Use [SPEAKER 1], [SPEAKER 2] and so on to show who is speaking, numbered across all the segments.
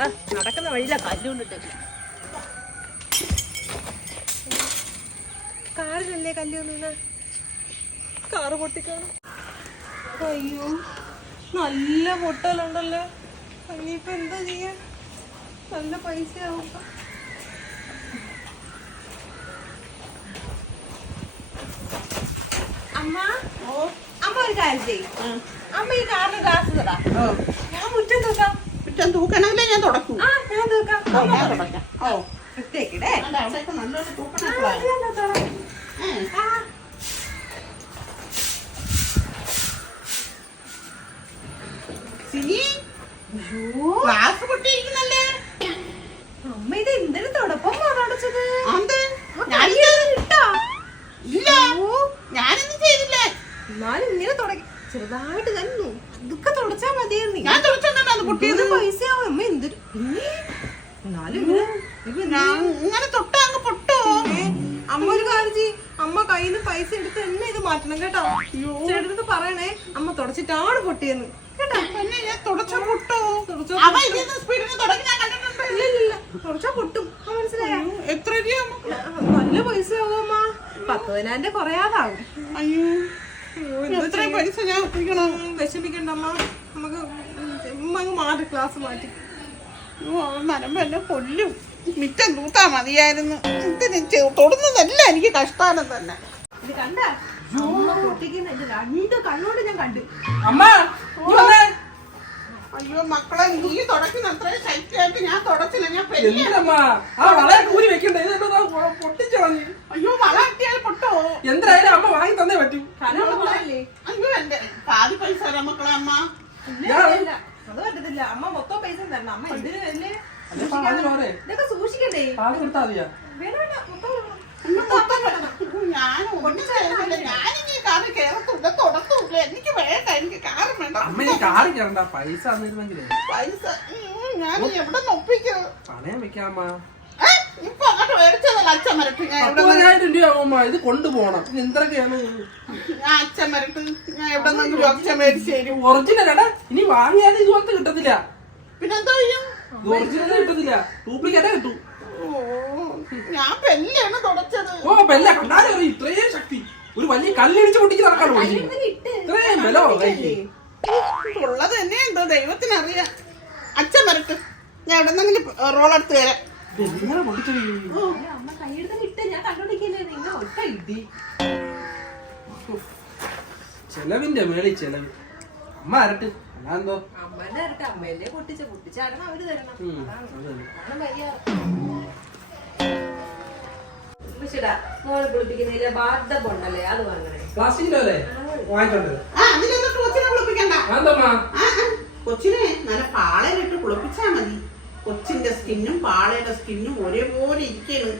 [SPEAKER 1] നടക്കുന്ന വഴിയില കല്ലുകൊണ്ടിട്ട് കാറിലല്ലേ കല്ല് വീണ കാറ് പൊട്ടിക്കാണ് അയ്യോ നല്ല പൊട്ടലുണ്ടല്ലോ. ഇനിയിപ്പോ എന്താ ചെയ്യാ? നല്ല പൈസ ആവും അമ്മ അമ്മ ഒരു കാര്യം ചെയ്യും. അമ്മ ഈ കാറിന് ഗ്ലാസ് തരാം. ഞാൻ മുറ്റം തൂക്കാം.
[SPEAKER 2] കുറ്റം തൂക്കണമെങ്കിലേ ഞാൻ തുടക്കൂ.
[SPEAKER 1] ഞാൻ
[SPEAKER 2] തുടക്കാം. ഓ അല്ല അവിടെയൊക്കെ നല്ലൊരു
[SPEAKER 1] ആ,
[SPEAKER 2] തൂക്കണ
[SPEAKER 1] ഞാൻ
[SPEAKER 2] സിനി
[SPEAKER 1] അയ്യോ
[SPEAKER 2] ക്ലാസ് പൊട്ടിയിരിക്കുന്നല്ലേ?
[SPEAKER 1] അമ്മ ഇത് എന്തിനു തുടപ്പം
[SPEAKER 2] അത്
[SPEAKER 1] ഇട്ടാ?
[SPEAKER 2] ഇല്ല. ഞാനൊന്നും ചെയ്തില്ലേ.
[SPEAKER 1] എന്നാലും ഇങ്ങനെ തുടങ്ങി. ചെറുതായിട്ട് തന്നു ഇതൊക്കെ തുടച്ചാ മതിയായിരുന്നു.
[SPEAKER 2] ഞാൻ തുടച്ചോണ്ടാണ് പൊട്ടിയത്
[SPEAKER 1] ഇത് പൈസയാവും. അമ്മ എന്തൊരു എന്നാലും ഇങ്ങനെ
[SPEAKER 2] തൊട്ടാ അങ്ങ് പൊട്ടോ.
[SPEAKER 1] അമ്മ ഒരു കാര്യം ചെയ്യ്. അമ്മ കയ്യിൽ നിന്ന് പൈസ എടുത്ത് എന്നെ ഇത് മാറ്റണം കേട്ടോ. ചേട്ടനടുത്ത് പറയണേ അമ്മ തുടച്ചിട്ടാണ് പൊട്ടിയെന്ന്. കേട്ടോ?
[SPEAKER 2] ഞാൻ തുടച്ച പൊട്ടോ.
[SPEAKER 1] തുടച്ചോ ഇല്ല തുടച്ചാ പൊട്ടും. മനസ്സിലായോ?
[SPEAKER 2] എത്ര
[SPEAKER 1] നല്ല പൈസ ആവും അമ്മ. പത്ത് പതിനായിരം കുറയാതാവും.
[SPEAKER 2] അയ്യോ.
[SPEAKER 1] ചെയ്യാ?
[SPEAKER 2] പൈസ ഞാൻ
[SPEAKER 1] വിഷമിക്കണ്ട അമ്മ. നമുക്ക് അങ്ങ് മാറി ക്ലാസ് മാറ്റി.
[SPEAKER 2] നരമ്പ് എന്നെ കൊല്ലും. മിറ്റം തൂത്താ മതിയായിരുന്നു. ഇതിന് തൊടുന്നതല്ല എനിക്ക് കഷ്ടാനം തന്നെ.
[SPEAKER 1] ഇത് കണ്ട? രണ്ട് കണ്ണോട് ഞാൻ കണ്ടു.
[SPEAKER 3] അമ്മ
[SPEAKER 2] അയ്യോ മക്കളെ നീ തുടക്കുന്ന അത്രയും ശൈത്യമായിട്ട് ഞാൻ തുടച്ചില്ല. ഞാൻ അയ്യോ പൊട്ടോ?
[SPEAKER 3] എന്തായാലും അമ്മ വാങ്ങി തന്നേ പറ്റൂ.
[SPEAKER 2] അയ്യോ എന്റെ പാതി പൈസ മക്കളെ അമ്മ.
[SPEAKER 1] അത് പറ്റത്തില്ല അമ്മ മൊത്തം പൈസ തരണം. അമ്മ. ഇതൊക്കെ സൂക്ഷിക്കണ്ടേ? വേണ്ട വേണ്ട. മൊത്തം
[SPEAKER 2] ഞാൻ ഒന്നും ചെയ്യുന്നില്ല എനിക്ക് വേണ്ട എനിക്ക് കാറ് വേണ്ട.
[SPEAKER 3] അമ്മ കാറി പൈസ തന്നിരുന്നെങ്കിലേ.
[SPEAKER 2] പൈസ ഞാൻ എവിടെ നൊപ്പിക്കും?
[SPEAKER 3] പണയം വെക്കാമ്മ
[SPEAKER 2] ഇപ്പൊ അങ്ങോട്ട് മേടിച്ചതല്ല അച്ഛൻ മരട്ട് ഞാൻ
[SPEAKER 3] ഇത് കൊണ്ടുപോകണം. എന്തൊക്കെയാണ്
[SPEAKER 2] ഞാൻ അച്ഛൻ മരട്ട് എവിടെ നിന്നെങ്കിലും അച്ഛൻ മേടിച്ച് തരും?
[SPEAKER 3] ഒറിജിനൽ അടാ ഇനി വാങ്ങിയാലും ഇതുപോലത്തെ കിട്ടത്തില്ല.
[SPEAKER 2] പിന്നെന്തോ ചെയ്യും
[SPEAKER 3] ഒറിജിനൽ കിട്ടത്തില്ല. ഡ്യൂപ്ലിക്കേറ്റേ കിട്ടൂ.
[SPEAKER 2] ഓ ഞാൻ പെല്ലാണ് തുടച്ചത്.
[SPEAKER 3] ഓ പെല്ല. കണ്ടാലും അറിയും. ഇത്രയും ശക്തി. ഒരു വലിയ കല്ലിടിച്ച് പൊട്ടിക്ക് നടക്കാണ് ഇത്രയും ബലോ
[SPEAKER 2] ഉള്ളത് തന്നെ എന്തോ ദൈവത്തിനറിയാം. അച്ഛൻ വരട്ട്. ഞാൻ എവിടെ നിന്നെങ്കിലും റോൾ എടുത്ത് തരാം.
[SPEAKER 3] ഇങ്ങനെ പൊട്ടിച്ചത്
[SPEAKER 1] അമ്മ കൈയെടുത്ത് ഇട്ട് ഞാൻ കണ്ടോണ്ടിരിക്കല്ലേ നിങ്ങൾ ഒറ്റ ഇടി.
[SPEAKER 3] ചെലവിന്റെ മേളിൽ ചെലവ്. അമ്മ അരട്ട്. അല്ലാന്തോ
[SPEAKER 1] അമ്മന്റെ അടുത്ത് അമ്മയല്ലേ പൊട്ടിച്ച. പൊട്ടിച്ചാരണം അവർ തരണം. മോളെ കുളിപ്പിക്കുന്നതിലെ അത് വാങ്ങണേ.
[SPEAKER 3] പ്ലാസ്റ്റിക്കിന്റെ അല്ലേ
[SPEAKER 2] കൊച്ചിനെ നല്ല പാളയിലിട്ട് കുളിപ്പിച്ചാ മതി. കൊച്ചിന്റെ സ്കിന്നും പാളയുടെ സ്കിന്നും ഒരേപോലെ ഇരിക്കുന്നു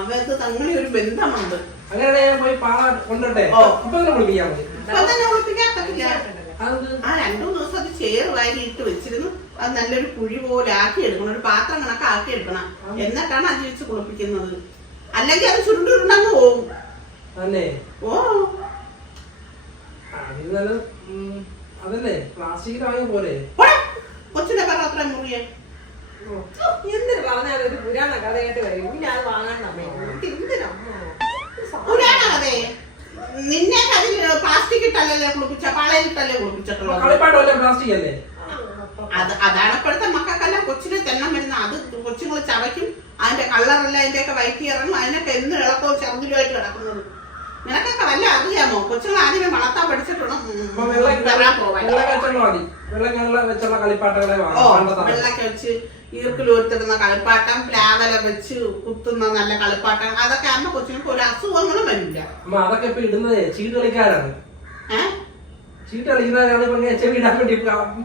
[SPEAKER 2] അവർക്ക് തങ്ങളെ ഒരു ബന്ധമുണ്ട്.
[SPEAKER 3] അങ്ങനെ ഞാൻ പോയി പാള കൊണ്ടോട്ടെ
[SPEAKER 2] ഓ.
[SPEAKER 3] ഇപ്പൊ തന്നെ വിളിക്കാൻ മതി
[SPEAKER 2] ഇപ്പൊ തന്നെ കുളിപ്പിക്കാൻ പറ്റില്ല. ആ രണ്ടു ദിവസം അത് വാരി ഇട്ട് വെച്ചിരുന്നു. അത് നല്ലൊരു കുഴി പോലെ ആക്കി എടുക്കണം. ഒരു പാത്രം കണക്ക് ആക്കി എടുക്കണം. എന്നിട്ടാണ് അത് വെച്ച് കുളിപ്പിക്കുന്നത്. അല്ലെങ്കിൽ അത് ചുരുണ്ടുരുണ്ടെന്ന് പോവും.
[SPEAKER 3] അല്ലേ
[SPEAKER 2] ഓ
[SPEAKER 3] അതല്ലേ? പ്ലാസ്റ്റിക്കിന്റെ വാങ്ങിയ പോലെ.
[SPEAKER 2] കൊച്ചിന്റെ പറ അത്ര മുറിയെ.
[SPEAKER 1] എന്തിനു ഒരു പുരാണ കഥയായിട്ട് വരും പിന്നെ അത് വാങ്ങാൻ നമ്മെ എന്തിനമ്മ
[SPEAKER 2] പുരാണേ നിന്നെ അതിൽ പ്ലാസ്റ്റിക് ഇട്ടല്ലേ കുളിപ്പിച്ച പാളയിലിട്ടല്ലേ കുളിപ്പിച്ചിട്ടുള്ളത്? അത് അതാണ് ഇപ്പോഴത്തെ മക്കൾക്കെല്ലാം കൊച്ചിനെ തെന്നം വരുന്ന. അത് കൊച്ചുങ്ങൾ ചവയ്ക്കും. അതിന്റെ കളറെല്ലാം അതിന്റെ ഒക്കെ വയറ്റി ഇറങ്ങും അതിനൊക്കെ എന്ന് ഇളക്കവും ചെറുതിലുമായിട്ട് കിടക്കുന്നത് നിനക്കൊക്കെ വല്ല അറിയാമോ? കൊച്ചുങ്ങൾ ആദ്യമേ വളർത്താൻ പഠിച്ചിട്ടുണ്ടോ? വെച്ച് ഈർക്കിൽ ഒരുത്തിടുന്ന കളിപ്പാട്ടം പ്ലാവല വെച്ച് കുത്തുന്ന നല്ല കളിപ്പാട്ടം അതൊക്കെ ആകുമ്പോ കൊച്ചുങ്ങൾക്ക് ഒരു അസുഖങ്ങളും വരില്ല.
[SPEAKER 3] അതൊക്കെ ഇപ്പൊ ഇടുന്നത് ചീട്ട് കളിക്കാരാണ്.
[SPEAKER 2] ഏഹ്
[SPEAKER 3] ചീട്ട് കളിക്കുന്നവരാണ് ചെവി ഇടാൻ വേണ്ടി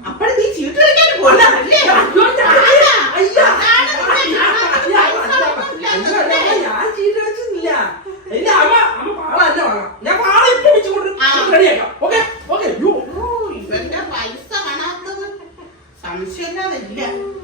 [SPEAKER 3] ഇപ്പൊ
[SPEAKER 2] നീ ചീട്ട് കളിക്കാൻ പോലെ
[SPEAKER 3] 现在的医院。